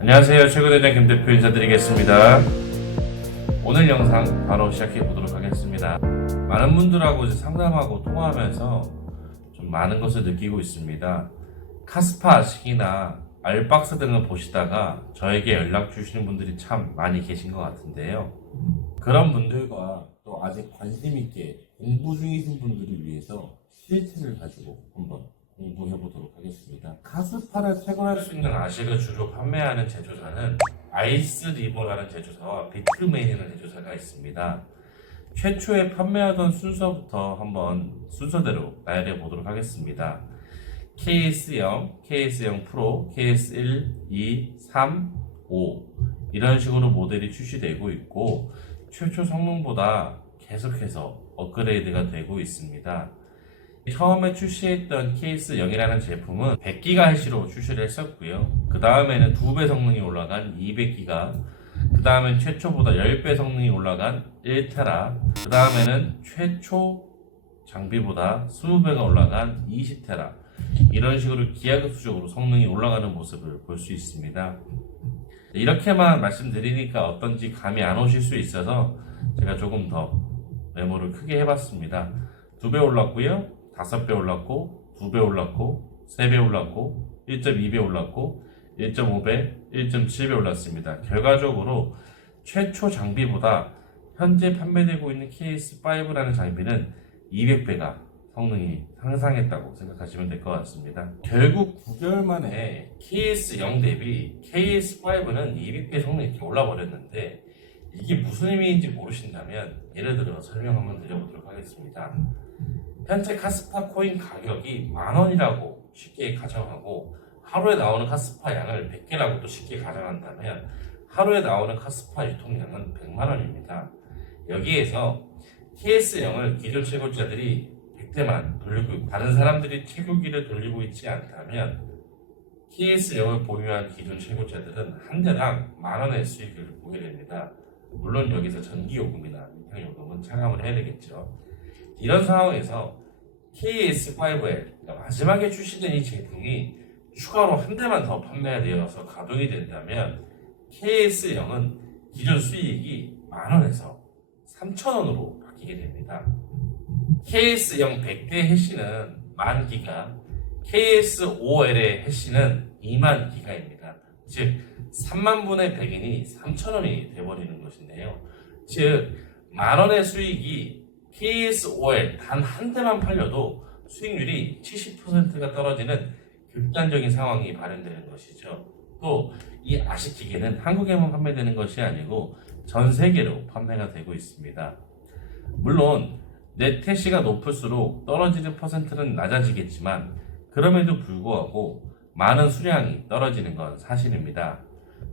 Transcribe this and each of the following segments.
안녕하세요. 최고대장 김대표 인사드리겠습니다. 오늘 영상 바로 시작해 보도록 하겠습니다. 많은 분들하고 이제 상담하고 통화하면서 좀 많은 것을 느끼고 있습니다. 카스파 아식이나 알박스 등을 보시다가 저에게 연락 주시는 분들이 참 많이 계신 것 같은데요. 그런 분들과 또 아직 관심 있게 공부 중이신 분들을 위해서 실체를 가지고 한번 공부해 보도록 하겠습니다. 카스파를 채굴할 수 있는 아식을 주로 판매하는 제조사는 아이스리버라는 제조사와 비트메인이라는 제조사가 있습니다. 최초에 판매하던 순서부터 한번 순서대로 나열해 보도록 하겠습니다. KS0, KS0 프로, KS1, 2, 3, 5 이런 식으로 모델이 출시되고 있고 최초 성능보다 계속해서 업그레이드가 되고 있습니다. 처음에 출시했던 KS0이라는 제품은 100GHz로 출시를 했었고요. 그 다음에는 2배 성능이 올라간 200GB, 그 다음엔 최초보다 10배 성능이 올라간 1TB, 그 다음에는 최초 장비보다 20배가 올라간 20TB, 이런 식으로 기하급수적으로 성능이 올라가는 모습을 볼 수 있습니다. 이렇게만 말씀드리니까 어떤지 감이 안 오실 수 있어서 제가 조금 더 메모를 크게 해봤습니다. 2배 올랐고요, 5배 올랐고, 2배 올랐고, 3배 올랐고, 1.2배 올랐고, 1.5배, 1.7배 올랐습니다. 결과적으로 최초 장비보다 현재 판매되고 있는 KS5라는 장비는 200배가 성능이 상승했다고 생각하시면 될 것 같습니다. 결국 9개월 만에 KS0 대비 KS5는 200배 성능이 이렇게 올라버렸는데 이게 무슨 의미인지 모르신다면 예를 들어 설명 한번 드려보도록 하겠습니다. 현재 카스파 코인 가격이 10,000원이라고 쉽게 가정하고 하루에 나오는 카스파 양을 100개라고 또 쉽게 가정한다면 하루에 나오는 카스파 유통량은 100만원입니다. 여기에서 KS0을 기존 채굴자들이 100대만 돌리고 있고 다른 사람들이 채굴기를 돌리고 있지 않다면 KS0을 보유한 기존 채굴자들은 한 대당 10,000원의 수익을 보게 됩니다. 물론 여기서 전기요금이나 민영요금은 차감을 해야 되겠죠. 이런 상황에서 KS5L, 그러니까 마지막에 출시된 이 제품이 추가로 한 대만 더 판매되어서 가동이 된다면 KS0은 기존 수익이 10,000원에서 3,000원으로 바뀌게 됩니다. KS0 100대 해시는 10,000기가, KS5L의 해시는 20,000기가입니다. 즉 30,000분의 100인이 3,000원이 돼버리는 것인데요. 즉 10,000원의 수익이 KS5L 단 한 대만 팔려도 수익률이 70%가 떨어지는 극단적인 상황이 발생되는 것이죠. 또 이 아식기계는 한국에만 판매되는 것이 아니고 전 세계로 판매가 되고 있습니다. 물론 넷 해시가 높을수록 떨어지는 퍼센트는 낮아지겠지만 그럼에도 불구하고 많은 수량이 떨어지는 건 사실입니다.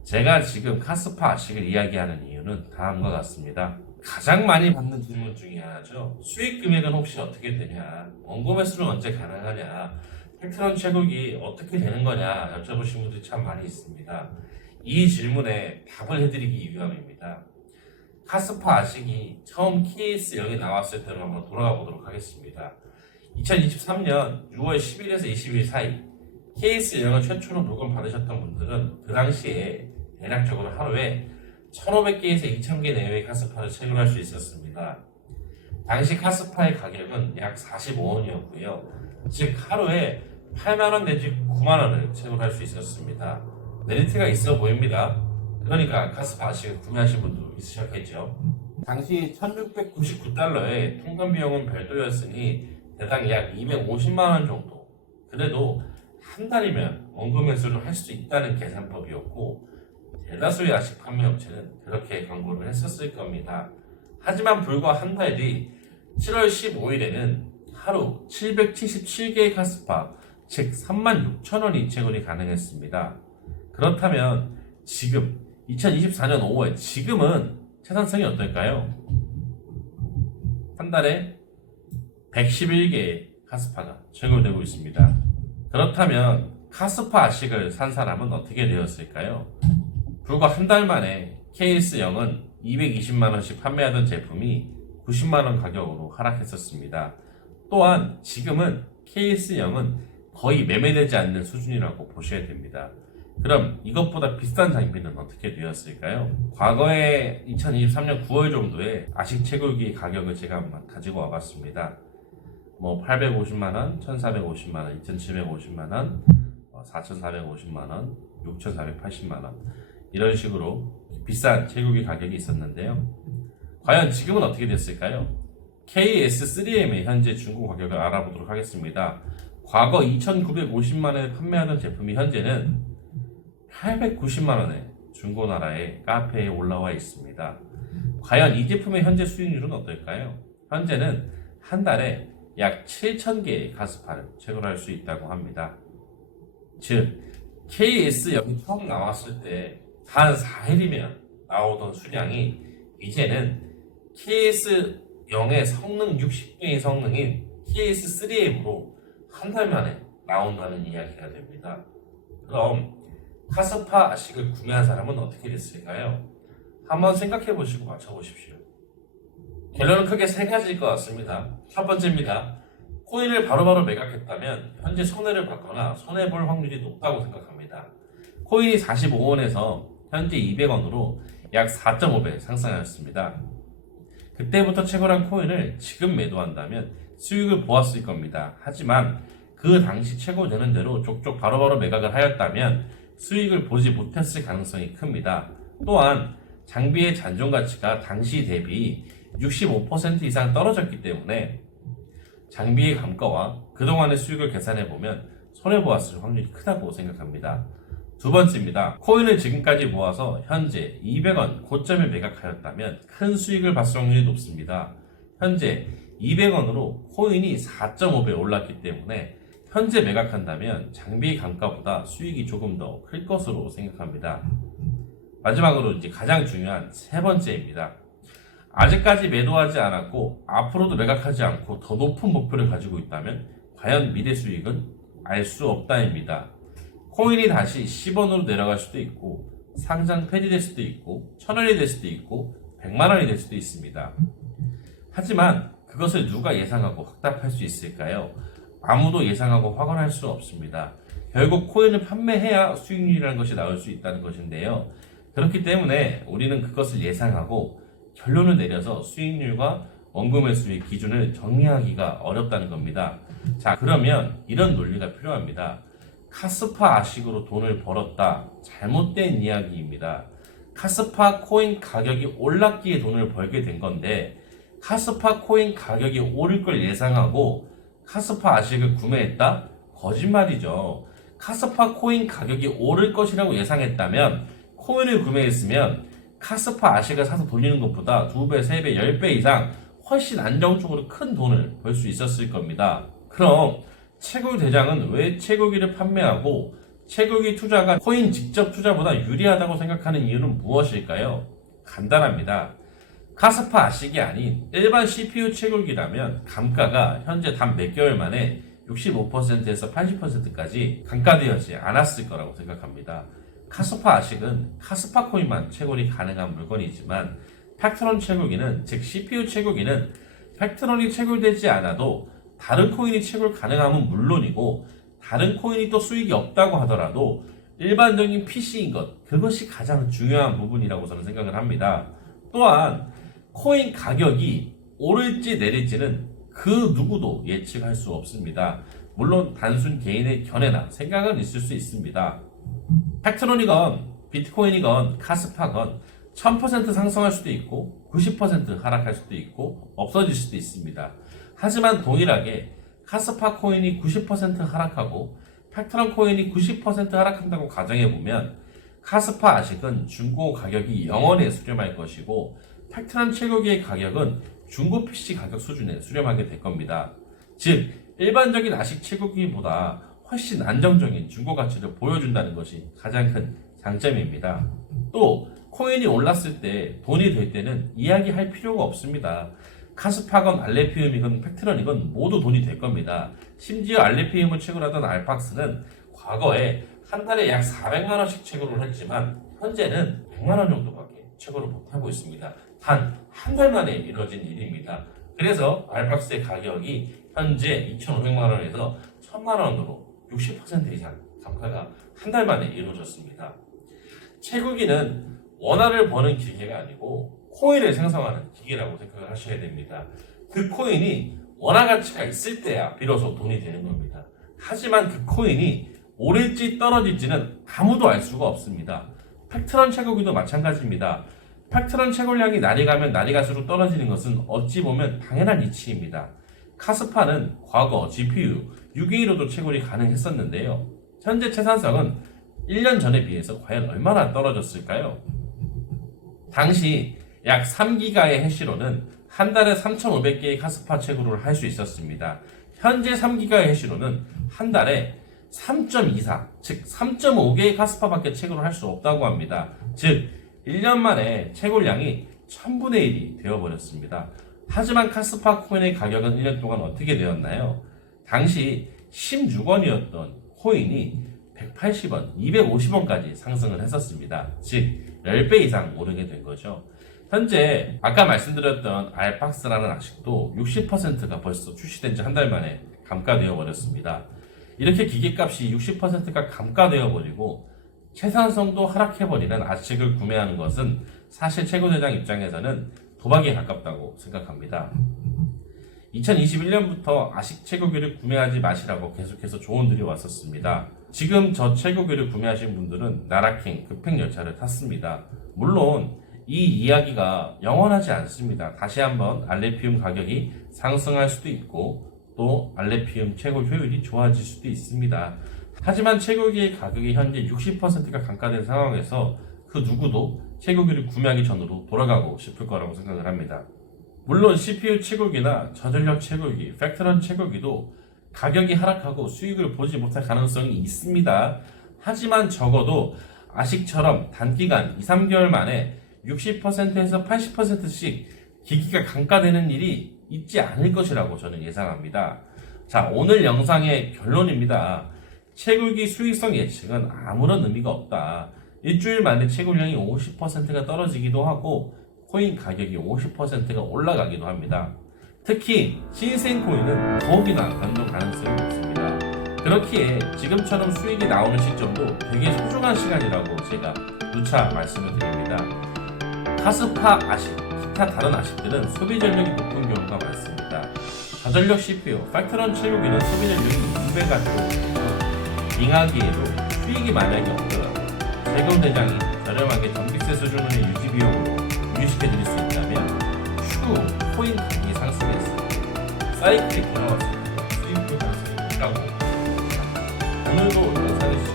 제가 지금 카스파 아식을 이야기하는 이유는 다음과 같습니다. 가장 많이 받는 질문 중에 하나죠. 수익 금액은 혹시 어떻게 되냐? 원고 매수는 언제 가능하냐? 팩트런 채굴기 어떻게 되는 거냐? 여쭤보신 분들이 참 많이 있습니다. 이 질문에 답을 해드리기 위함입니다. 카스파 아식이 처음 KS0이 나왔을 때로 한번 돌아가 보도록 하겠습니다. 2023년 6월 10일에서 20일 사이 KS0을 최초로 물건 받으셨던 분들은 그 당시에 대략적으로 하루에 1,500개에서 2,000개 내외의 카스파를 채굴할 수 있었습니다. 당시 카스파의 가격은 약 45원이었고요. 즉 하루에 8만원 내지 9만원을 채굴할 수 있었습니다. 메리트가 있어 보입니다. 그러니까 카스파 아식을 구매하신 분도 있으셨겠죠. 당시 1,699달러의 통관 비용은 별도였으니 대당 약 250만원 정도. 그래도 한 달이면 원금 매수를 할 수 있다는 계산법이었고 대다수의 아식 판매 업체는 그렇게 광고를 했었을 겁니다. 하지만 불과 한 달 뒤 7월 15일에는 하루 777개의 카스파, 즉 36,000원이 채굴이 가능했습니다. 그렇다면 지금 2024년 5월 지금은 채산성이 어떨까요? 한 달에 111개의 카스파가 채굴되고 있습니다. 그렇다면 카스파 아식을 산 사람은 어떻게 되었을까요? 불과 한 달 만에 KS0은 220만원씩 판매하던 제품이 90만원 가격으로 하락했었습니다. 또한 지금은 KS0은 거의 매매되지 않는 수준이라고 보셔야 됩니다. 그럼 이것보다 비싼 장비는 어떻게 되었을까요? 과거에 2023년 9월 정도에 아식 채굴기 가격을 제가 한번 가지고 와봤습니다. 850만원, 1450만원, 2750만원, 4450만원, 6480만원 이런 식으로 비싼 채굴기 가격이 있었는데요. 과연 지금은 어떻게 됐을까요? KS3M의 현재 중고 가격을 알아보도록 하겠습니다. 과거 2,950만원에 판매하던 제품이 현재는 890만원에 중고나라의 카페에 올라와 있습니다. 과연 이 제품의 현재 수익률은 어떨까요? 현재는 한 달에 약 7,000개의 가스파를 채굴할 수 있다고 합니다. 즉 KS0이 처음 나왔을 때 단 4일이면 나오던 수량이 이제는 KS0의 성능 60배의 성능인 KS3M으로 한 달 만에 나온다는 이야기가 됩니다. 그럼 카스파 아식을 구매한 사람은 어떻게 됐을까요? 한번 생각해 보시고 맞춰보십시오. 결론은 크게 세 가지일 것 같습니다. 첫 번째입니다. 코인을 바로바로 매각했다면 현재 손해를 받거나 손해볼 확률이 높다고 생각합니다. 코인이 45원에서 현재 200원으로 약 4.5배 상승하였습니다. 그때부터 채굴한 코인을 지금 매도한다면 수익을 보았을 겁니다. 하지만 그 당시 채굴되는 대로 족족 바로바로 매각을 하였다면 수익을 보지 못했을 가능성이 큽니다. 또한 장비의 잔존 가치가 당시 대비 65% 이상 떨어졌기 때문에 장비의 감가와 그동안의 수익을 계산해보면 손해보았을 확률이 크다고 생각합니다. 두 번째입니다. 코인을 지금까지 모아서 현재 200원 고점에 매각하였다면 큰 수익을 봤을 확률이 높습니다. 현재 200원으로 코인이 4.5배 올랐기 때문에 현재 매각한다면 장비 감가보다 수익이 조금 더 클 것으로 생각합니다. 마지막으로 이제 가장 중요한 세 번째입니다. 아직까지 매도하지 않았고 앞으로도 매각하지 않고 더 높은 목표를 가지고 있다면 과연 미래 수익은 알 수 없다입니다. 코인이 다시 10원으로 내려갈 수도 있고 상장 폐지될 수도 있고 1,000원이 될 수도 있고 100만원이 될 수도 있습니다. 하지만 그것을 누가 예상하고 확답할 수 있을까요? 아무도 예상하고 확언할 수 없습니다. 결국 코인을 판매해야 수익률이라는 것이 나올 수 있다는 것인데요. 그렇기 때문에 우리는 그것을 예상하고 결론을 내려서 수익률과 원금 회수의 기준을 정리하기가 어렵다는 겁니다. 자, 그러면 이런 논리가 필요합니다. 카스파 아식으로 돈을 벌었다. 잘못된 이야기입니다. 카스파 코인 가격이 올랐기에 돈을 벌게 된 건데 카스파 코인 가격이 오를 걸 예상하고 카스파 아식을 구매했다? 거짓말이죠. 카스파 코인 가격이 오를 것이라고 예상했다면 코인을 구매했으면 카스파 아식을 사서 돌리는 것보다 2배, 3배, 10배 이상 훨씬 안정적으로 큰 돈을 벌 수 있었을 겁니다. 그럼 채굴 대장은 왜 채굴기를 판매하고 채굴기 투자가 코인 직접 투자보다 유리하다고 생각하는 이유는 무엇일까요? 간단합니다. 카스파 아식이 아닌 일반 CPU 채굴기라면 감가가 현재 단 몇 개월 만에 65%에서 80%까지 감가되어지지 않았을 거라고 생각합니다. 카스파 아식은 카스파 코인만 채굴이 가능한 물건이지만 팩트론 채굴기는, 즉 CPU 채굴기는 팩트론이 채굴되지 않아도 다른 코인이 채굴 가능함은 물론이고 다른 코인이 또 수익이 없다고 하더라도 일반적인 PC인 것, 그것이 가장 중요한 부분이라고 저는 생각을 합니다. 또한 코인 가격이 오를지 내릴지는 그 누구도 예측할 수 없습니다. 물론 단순 개인의 견해나 생각은 있을 수 있습니다. 팩트론이건 비트코인이건 카스파건 1000% 상승할 수도 있고 90% 하락할 수도 있고 없어질 수도 있습니다. 하지만 동일하게 카스파 코인이 90% 하락하고 팩트론 코인이 90% 하락한다고 가정해보면 카스파 아식은 중고 가격이 영원히 수렴할 것이고 팩트론 채굴기의 가격은 중고 PC 가격 수준에 수렴하게 될 겁니다. 즉 일반적인 아식 채굴기보다 훨씬 안정적인 중고 가치를 보여준다는 것이 가장 큰 장점입니다. 또 코인이 올랐을 때 돈이 될 때는 이야기할 필요가 없습니다. 카스파건 알레피움이건 팩트론이건 모두 돈이 될 겁니다. 심지어 알레피움을 채굴하던 알팍스는 과거에 한 달에 약 400만원씩 채굴을 했지만 현재는 100만원 정도밖에 채굴을 못하고 있습니다. 단 한 달 만에 이루어진 일입니다. 그래서 알팍스의 가격이 현재 2,500만원에서 1,000만원으로 60% 이상 감가가 한 달 만에 이루어졌습니다. 채굴기는 원화를 버는 기계가 아니고 코인을 생성하는 기계라고 생각을 하셔야 됩니다. 그 코인이 원화 가치가 있을 때야 비로소 돈이 되는 겁니다. 하지만 그 코인이 오를지 떨어질지는 아무도 알 수가 없습니다. 팩트런 채굴기도 마찬가지입니다. 팩트런 채굴량이 날이 가면 날이 갈수록 떨어지는 것은 어찌 보면 당연한 이치입니다. 카스파는 과거 GPU 6.25도 채굴이 가능했었는데요. 현재 채산성은 1년 전에 비해서 과연 얼마나 떨어졌을까요? 당시 약 3기가의 해시로는 한 달에 3,500개의 카스파 채굴을 할 수 있었습니다. 현재 3기가의 해시로는 한 달에 3.24, 즉 3.5개의 카스파밖에 채굴을 할 수 없다고 합니다. 즉 1년 만에 채굴량이 1000분의 1이 되어버렸습니다. 하지만 카스파 코인의 가격은 1년 동안 어떻게 되었나요? 당시 16원이었던 코인이 180원, 250원까지 상승을 했었습니다. 즉 10배 이상 오르게 된 거죠. 현재 아까 말씀드렸던 알박스라는 아식도 60%가 벌써 출시된 지 한 달 만에 감가되어 버렸습니다. 이렇게 기계값이 60%가 감가되어 버리고 채산성도 하락해버리는 아식을 구매하는 것은 사실 채굴대장 입장에서는 도박에 가깝다고 생각합니다. 2021년부터 아식 채굴기를 구매하지 마시라고 계속해서 조언들이 왔었습니다. 지금 저 채굴기를 구매하신 분들은 나라킹 급행열차를 탔습니다. 물론 이 이야기가 영원하지 않습니다. 다시 한번 알레피움 가격이 상승할 수도 있고 또 알레피움 채굴 효율이 좋아질 수도 있습니다. 하지만 채굴기의 가격이 현재 60%가 감가된 상황에서 그 누구도 채굴기를 구매하기 전으로 돌아가고 싶을 거라고 생각을 합니다. 물론 CPU 채굴기나 저전력 채굴기, 팩트런 채굴기도 가격이 하락하고 수익을 보지 못할 가능성이 있습니다. 하지만 적어도 아식처럼 단기간 2, 3개월 만에 60%에서 80%씩 기기가 감가되는 일이 있지 않을 것이라고 저는 예상합니다. 자, 오늘 영상의 결론입니다. 채굴기 수익성 예측은 아무런 의미가 없다. 일주일 만에 채굴량이 50%가 떨어지기도 하고 코인 가격이 50%가 올라가기도 합니다. 특히 신생 코인은 더욱이나 변동 가능성이 높습니다. 그렇기에 지금처럼 수익이 나오는 시점도 되게 소중한 시간이라고 제가 누차 말씀을 드립니다. 카스파 아식, 기타 다른 아식들은 소비 전력이 높은 경우가 많습니다. 저전력 CPU, 팩트런 채굴기는 소비 전력이 2배가 되고 빙하기에도 수익이 만약에 없더라도 세금 대장이 저렴하게 전기세 수준의 유지 비용으로 유지시켜드릴 수 있다면 추후 코인 가격이 상승했을 때 사이클이 돌아왔을 때 수익도 가능성이 있다고 생각합니다. 오늘도 영상을